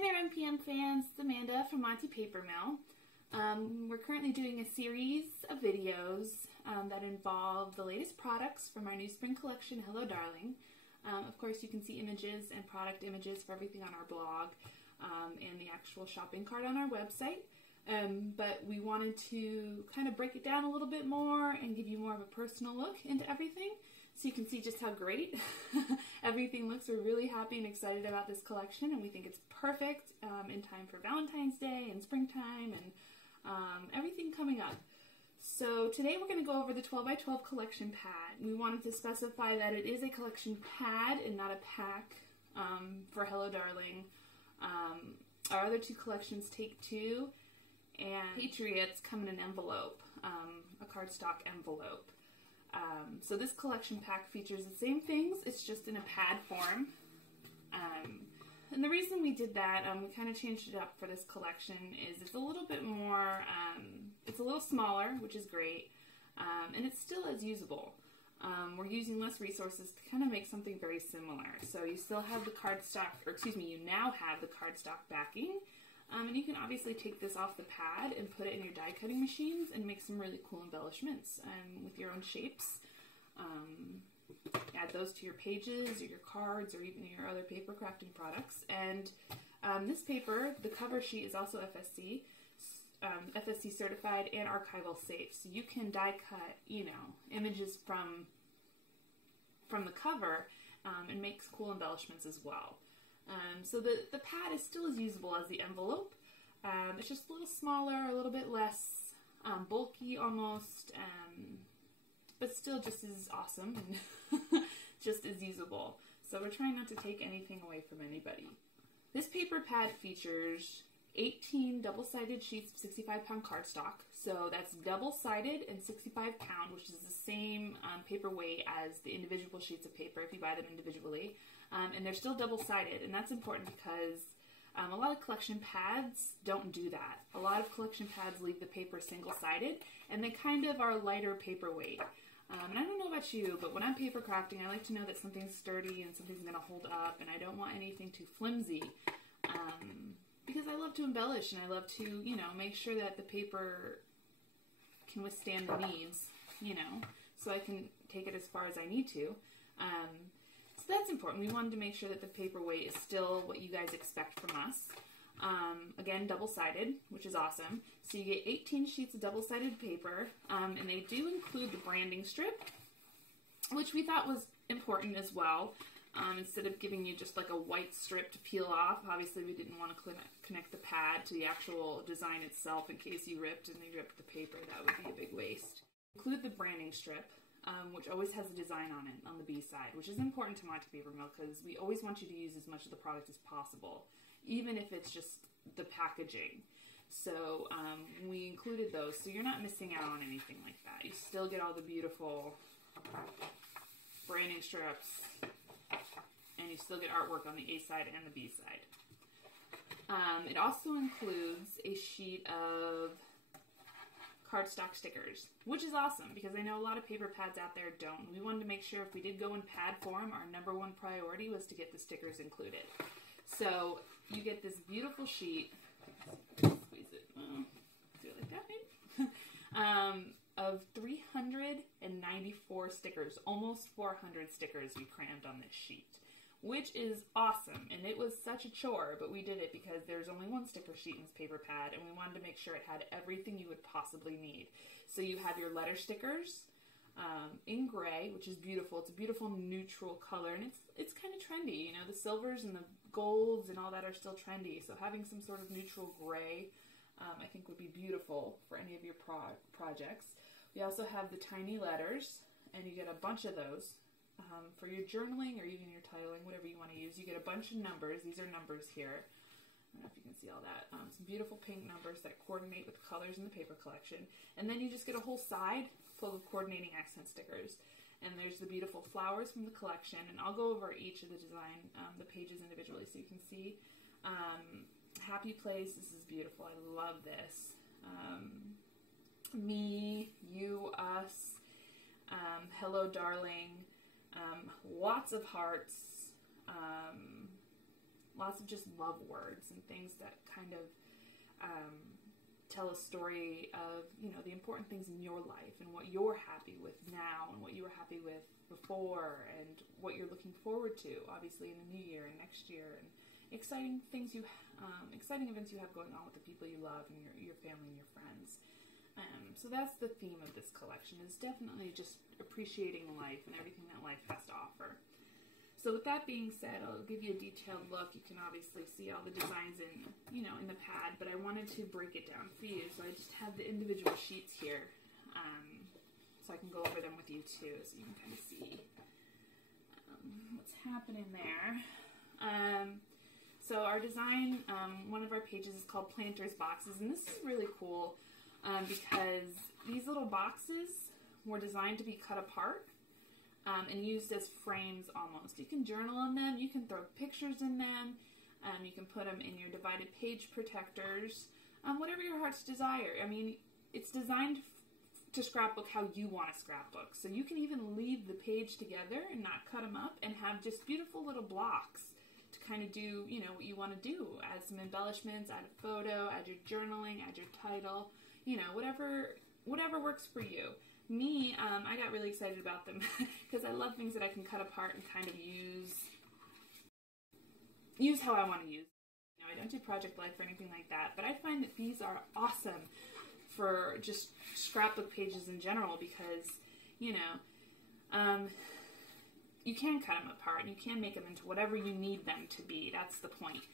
Hi there, MPM fans. It's Amanda from Monte Paper Mill. We're currently doing a series of videos that involve the latest products from our new spring collection, Hello Darling. Of course, you can see images and product images for everything on our blog and the actual shopping cart on our website. But we wanted to kind of break it down a little bit more and give you more of a personal look into everything, so you can see just how great everything looks. We're really happy and excited about this collection, and we think it's perfect in time for Valentine's Day and springtime and everything coming up. So today we're going to go over the 12 by 12 collection pad. We wanted to specify that it is a collection pad and not a pack for Hello Darling. Our other two collections, Take Two and Patriots, come in an envelope, a cardstock envelope. So this collection pack features the same things, it's just in a pad form. And the reason we did that, we kind of changed it up for this collection, is it's a little bit more, it's a little smaller, which is great, and it's still as usable. We're using less resources to kind of make something very similar. So you still have the cardstock, or excuse me, you now have the cardstock backing. And you can obviously take this off the pad and put it in your die cutting machines and make some really cool embellishments with your own shapes. Add those to your pages or your cards or even your other paper crafting products. And this paper, the cover sheet, is also FSC, FSC certified and archival safe. So you can die cut, you know, images from the cover and make cool embellishments as well. So the pad is still as usable as the envelope. It's just a little smaller, a little bit less bulky almost, but still just as awesome and just as usable. So we're trying not to take anything away from anybody. This paper pad features 18 double-sided sheets of 65-pound cardstock. So that's double-sided and 65-pound, which is the same paper weight as the individual sheets of paper if you buy them individually. And they're still double-sided, and that's important because a lot of collection pads don't do that. A lot of collection pads leave the paper single-sided, and they kind of are lighter paper weight. And I don't know about you, but when I'm paper crafting, I like to know that something's sturdy and something's going to hold up, and I don't want anything too flimsy. Because I love to embellish, and I love to, you know, make sure that the paper can withstand the needs, you know, so I can take it as far as I need to. So that's important. We wanted to make sure that the paper weight is still what you guys expect from us. Again, double-sided, which is awesome. So you get 18 sheets of double-sided paper, and they do include the branding strip, which we thought was important as well. Instead of giving you just like a white strip to peel off, obviously we didn't want to connect the pad to the actual design itself in case you ripped and they ripped the paper. That would be a big waste. Include the branding strip, which always has a design on it on the B side, which is important to Monte Paper Mill because we always want you to use as much of the product as possible, even if it's just the packaging. So we included those, so you're not missing out on anything like that. You still get all the beautiful branding strips, and you still get artwork on the A side and the B side. It also includes a sheet of cardstock stickers, which is awesome because I know a lot of paper pads out there don't. We wanted to make sure if we did go in pad form, our #1 priority was to get the stickers included. So you get this beautiful sheet, squeeze it, do it like that, maybe? Of 394 stickers, almost 400 stickers we crammed on this sheet, which is awesome, and it was such a chore, but we did it because there's only one sticker sheet in this paper pad, and we wanted to make sure it had everything you would possibly need. So you have your letter stickers in gray, which is beautiful. It's a beautiful neutral color, and it's kind of trendy. You know, the silvers and the golds and all that are still trendy, so having some sort of neutral gray I think would be beautiful for any of your projects. We also have the tiny letters, and you get a bunch of those. For your journaling or even your titling, whatever you want to use. You get a bunch of numbers. These are numbers here. I don't know if you can see all that. Some beautiful pink numbers that coordinate with the colors in the paper collection. And then you just get a whole side full of coordinating accent stickers. And there's the beautiful flowers from the collection. And I'll go over each of the design, the pages individually so you can see. Happy Place. This is beautiful. I love this. Me, You, Us, Hello Darling. Lots of hearts, lots of just love words and things that kind of tell a story of, you know, the important things in your life and what you're happy with now and what you were happy with before and what you're looking forward to, obviously, in the new year and next year, and exciting things exciting events you have going on with the people you love and your family and your friends. So that's the theme of this collection, is definitely just appreciating life and everything that life has to offer. So with that being said, I'll give you a detailed look. You can obviously see all the designs in the pad, but I wanted to break it down for you. So I just have the individual sheets here, so I can go over them with you too, so you can kind of see what's happening there. So our design, one of our pages is called Planter's Boxes, and this is really cool because these little boxes were designed to be cut apart and used as frames almost. You can journal in them, you can throw pictures in them, you can put them in your divided page protectors, whatever your heart's desire. I mean, it's designed to scrapbook how you want to scrapbook. So you can even leave the page together and not cut them up and have just beautiful little blocks to kind of do, you know, what you want to do. Add some embellishments, add a photo, add your journaling, add your title, you know, whatever works for you. Me, I got really excited about them because I love things that I can cut apart and kind of use how I want to use. You know, I don't do project life or anything like that, but I find that these are awesome for just scrapbook pages in general because, you know, you can cut them apart and you can make them into whatever you need them to be. That's the point.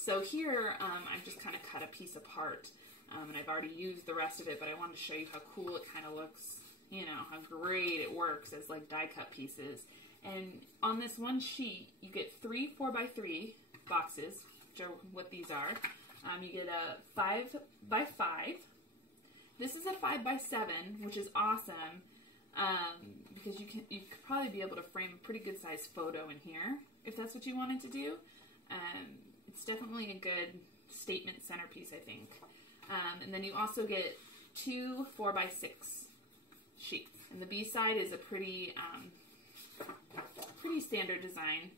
So here, I've just kind of cut a piece apart, and I've already used the rest of it, but I wanted to show you how cool it kind of looks. You know, how great it works as like die cut pieces. And on this one sheet, you get 3 4x3 boxes, which are what these are. You get a 5x5. This is a 5x7, which is awesome because you could probably be able to frame a pretty good sized photo in here if that's what you wanted to do. It's definitely a good statement centerpiece, I think. And then you also get 2 4x6 sheets, and the B side is a pretty standard design.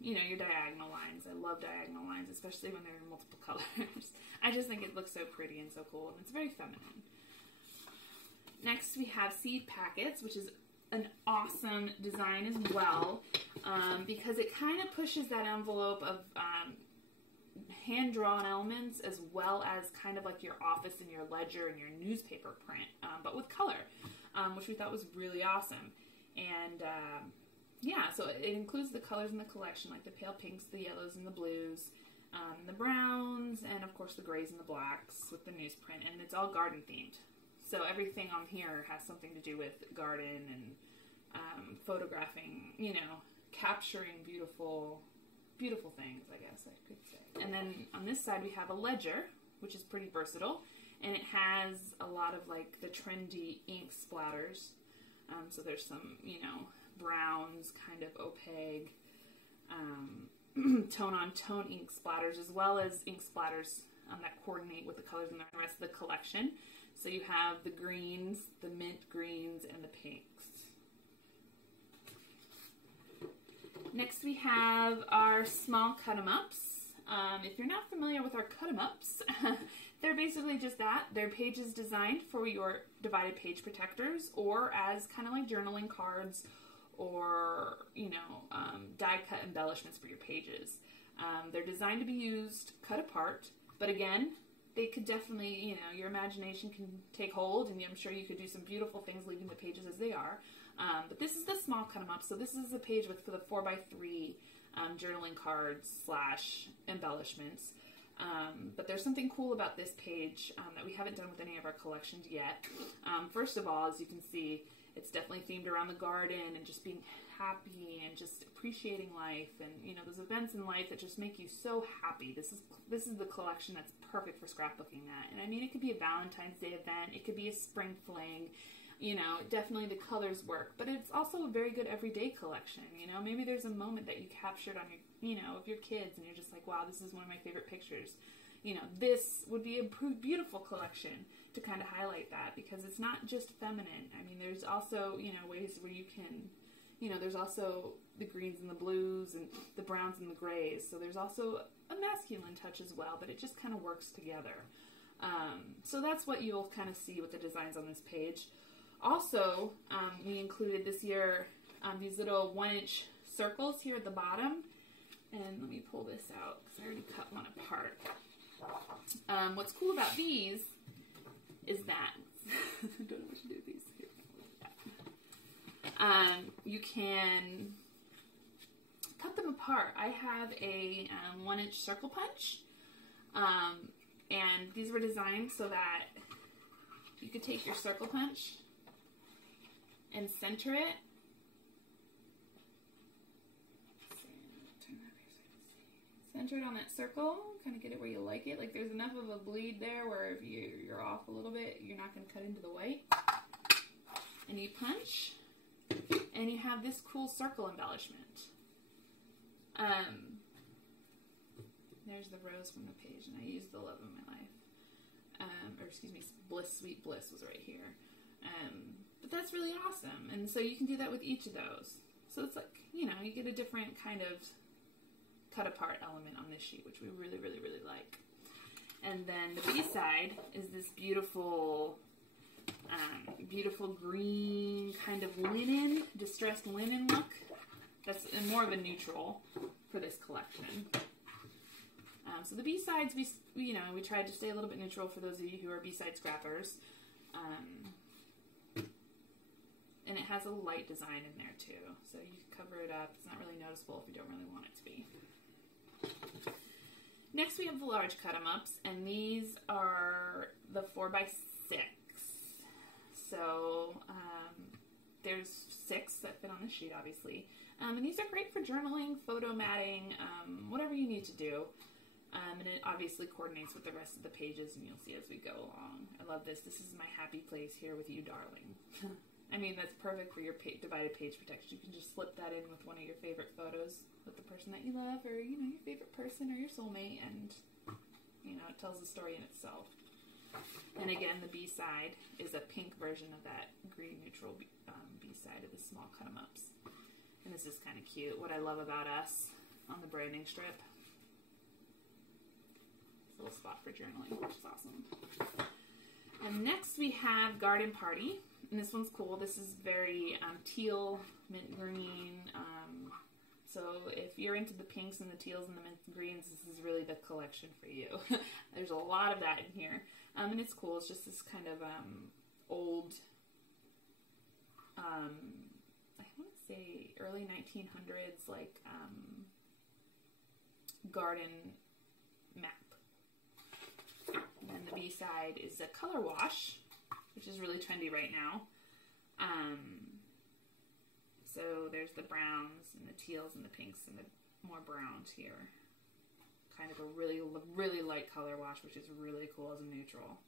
You know, your diagonal lines. I love diagonal lines, especially when they're in multiple colors. I just think it looks so pretty and so cool, and it's very feminine. Next, we have seed packets, which is an awesome design as well, because it kind of pushes that envelope of hand-drawn elements as well as kind of like your office and your ledger and your newspaper print, but with color, which we thought was really awesome. And yeah, so it includes the colors in the collection, like the pale pinks, the yellows, and the blues, the browns, and of course the grays and the blacks with the newsprint, and it's all garden themed. So everything on here has something to do with garden and photographing, you know, capturing beautiful things, I guess I could say. And then on this side we have a ledger, which is pretty versatile, and it has a lot of like the trendy ink splatters. So there's some, you know, browns, kind of opaque, tone-on-tone ink splatters, as well as ink splatters that coordinate with the colors in the rest of the collection. So you have the greens, the mint greens, and the pinks. Next we have our small cut-em-ups. If you're not familiar with our cut-em-ups, they're basically just that. They're pages designed for your divided page protectors or as kind of like journaling cards or, you know, die-cut embellishments for your pages. They're designed to be used cut apart, but again, they could definitely, you know, your imagination can take hold, and I'm sure you could do some beautiful things leaving the pages as they are. But this is the small cut-em-up, so this is a page for the 4x3 journaling cards / embellishments. But there's something cool about this page that we haven't done with any of our collections yet. First of all, as you can see, it's definitely themed around the garden and just being happy and just appreciating life and, you know, those events in life that just make you so happy. This is the collection that's perfect for scrapbooking that. And I mean, it could be a Valentine's Day event, it could be a spring fling, you know, definitely the colors work, but it's also a very good everyday collection. You know, maybe there's a moment that you captured on your, you know, of your kids and you're just like, wow, this is one of my favorite pictures. You know, this would be a beautiful collection to kind of highlight that, because it's not just feminine. I mean, there's also, you know, ways where you can, you know, there's also the greens and the blues and the browns and the grays. So there's also a masculine touch as well, but it just kind of works together. So that's what you'll kind of see with the designs on this page. Also, we included this year these little 1-inch circles here at the bottom. And let me pull this out because I already cut one apart. What's cool about these is that I don't know what to do with these. You can cut them apart. I have a 1-inch circle punch, and these were designed so that you could take your circle punch and center it. Center it on that circle, kind of get it where you like it. Like there's enough of a bleed there where if you're off a little bit, you're not going to cut into the white. And you punch, and you have this cool circle embellishment. There's the rose from the page, and I used the love of my life. Or excuse me, Bliss, Sweet Bliss was right here. But that's really awesome. And so you can do that with each of those. So it's like, you know, you get a different kind of cut apart element on this sheet, which we really, really, really like. And then the B side is this beautiful, beautiful green kind of linen, distressed linen look. That's more of a neutral for this collection. So the B sides, we tried to stay a little bit neutral for those of you who are B-side scrappers. And it has a light design in there too, so you can cover it up. It's not really noticeable if you don't really want it to be. Next we have the large cut-em-ups, and these are the 4x6. So there's 6 that fit on the sheet, obviously. And these are great for journaling, photo matting, whatever you need to do. And it obviously coordinates with the rest of the pages, and you'll see as we go along. I love this. This is my happy place here with you, darling. I mean, that's perfect for your divided page protection. You can just slip that in with one of your favorite photos with the person that you love, or, you know, your favorite person or your soulmate, and, you know, it tells the story in itself. And again, the B-side is a pink version of that green neutral B-side of the small cut-em-ups. And this is kind of cute. What I love about us on the branding strip. This little spot for journaling, which is awesome. And next we have Garden Party. And this one's cool. This is very teal, mint green. So if you're into the pinks and the teals and the mint greens, this is really the collection for you. There's a lot of that in here. And it's cool. It's just this kind of old, I want to say early 1900s, like garden map. And then the B side is a color wash, which is really trendy right now. So there's the browns and the teals and the pinks and the more browns here. Kind of a really, really light color wash, which is really cool as a neutral.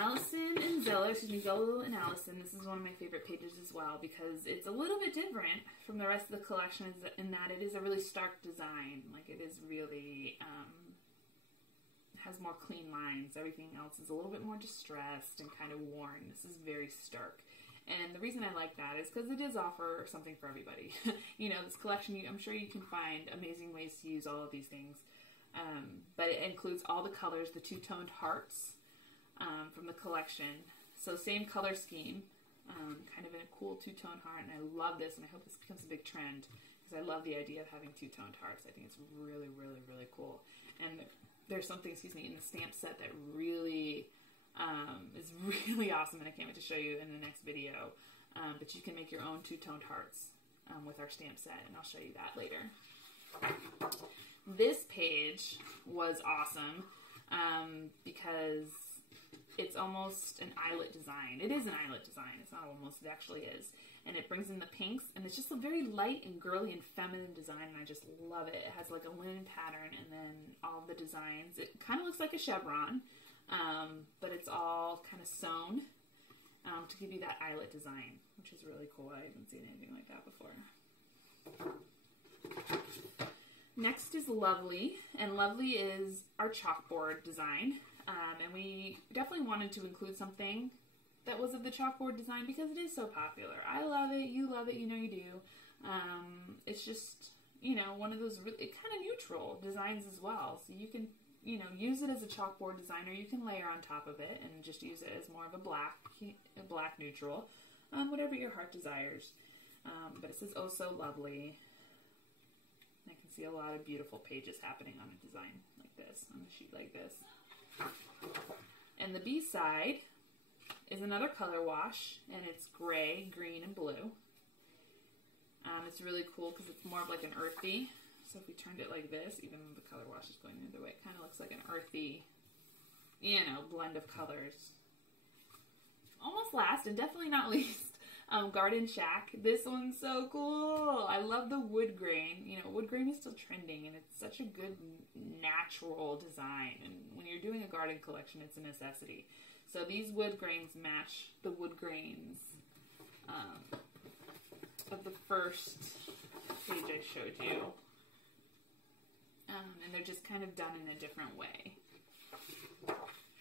Allison and Zella, Zella and Allison, this is one of my favorite pages as well because it's a little bit different from the rest of the collection in that it is a really stark design. Like it is really, has more clean lines. Everything else is a little bit more distressed and kind of worn. This is very stark. And the reason I like that is because it does offer something for everybody. You know, this collection, I'm sure you can find amazing ways to use all of these things. But it includes all the colors, the two-toned hearts from the collection. So same color scheme, kind of in a cool two-toned heart. And I love this, and I hope this becomes a big trend because I love the idea of having two-toned hearts. I think it's really, really, really cool. And there's something, in the stamp set that really is really awesome, and I can't wait to show you in the next video. But you can make your own two-toned hearts with our stamp set, and I'll show you that later. This page was awesome because it's almost an eyelet design. It is an eyelet design. It's not almost, it actually is. And it brings in the pinks, and it's just a very light and girly and feminine design, and I just love it. It has like a linen pattern, and then all the designs. It kind of looks like a chevron, but it's all kind of sewn to give you that eyelet design, which is really cool. I haven't seen anything like that before. Next is Lovely, and Lovely is our chalkboard design, and we definitely wanted to include something that was of the chalkboard design because it is so popular. I love it. You love it. You know you do. It's just, you know, one of those really kind of neutral designs as well. So you can, you know, use it as a chalkboard design, or you can layer on top of it and just use it as more of a black neutral, whatever your heart desires. But it says, "Oh, so lovely." I can see a lot of beautiful pages happening on a design like this, on a sheet like this. And the B side is another color wash, and it's gray, green, and blue. It's really cool because it's more of like an earthy. So if we turned it like this, even though the color wash is going the other way, it kind of looks like an earthy, you know, blend of colors. Almost last, and definitely not least, Garden Shack. This one's so cool. I love the wood grain. You know, wood grain is still trending, and it's such a good natural design. And when you're doing a garden collection, it's a necessity. So these wood grains match the wood grains of the first page I showed you. And they're just kind of done in a different way.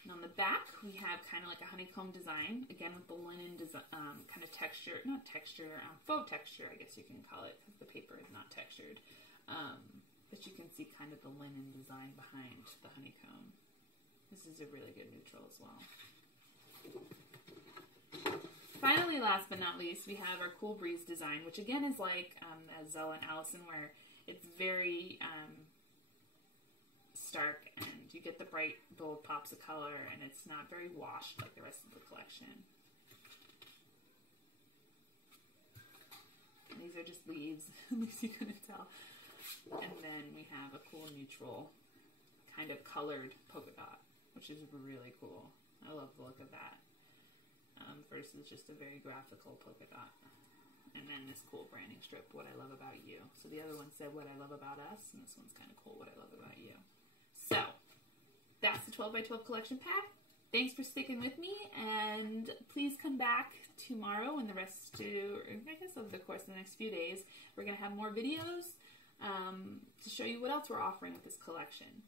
And on the back, we have kind of like a honeycomb design, again with the linen kind of texture, not texture, faux texture, I guess you can call it, because the paper is not textured. But you can see kind of the linen design behind the honeycomb. This is a really good neutral as well. Finally, last but not least, we have our Cool Breeze design, which again is like Zella and Allison, where it's very stark, and you get the bright, bold pops of color, and it's not very washed like the rest of the collection. And these are just leaves, at least you couldn't tell. And then we have a cool neutral kind of colored polka dot, which is really cool. I love the look of that. Versus just a very graphical polka dot. And then this cool branding strip, What I Love About You. So the other one said What I Love About Us, and this one's kind of cool, What I Love About You. So, that's the 12 by 12 collection pack. Thanks for sticking with me, and please come back tomorrow and the rest I guess over the course of the next few days. We're going to have more videos to show you what else we're offering with this collection.